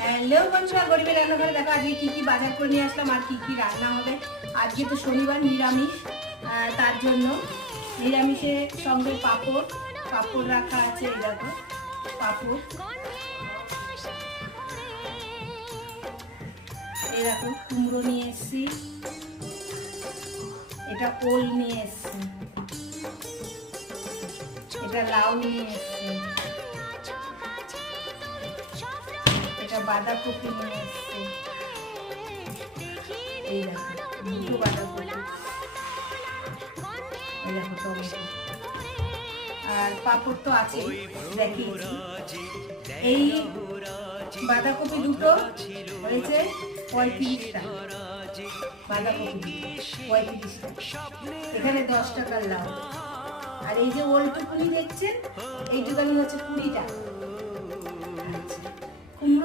Hello বন্ধুরা, গরিবের রান্নাঘরে দেখো আজকে কি কি বাজার করে নিয়ে আসলাম আর কি কি রান্না হবে। আজকে তো শনিবার, নিরামিষ, তার জন্য নিরামিষের সঙ্গে পাঁপড় পাঁপড় রাখা আছে। এই দেখো পাঁপড়, এই দেখো কুমড়ো নিয়ে এসছি, এটা ওল নিয়ে এসছি, এটা লাউ নিয়ে এসছি, এটা বাঁধাকপি নিয়ে এসছি, এই দেখো দুটো বাঁধাকপি, এই দেখো টমেটো, আর পাঁপড় তো আছে দেখিয়েছি। এই বাঁধাকপি দুটো হয়েছে 35 টাকা, বাঁধাকপি 35 টাকা, এখানে 10 টাকার লাউ, আর এই যে ওলটুকুনি দেখছেন এইটুকানি হচ্ছে 20 টাকা। কুমড়ো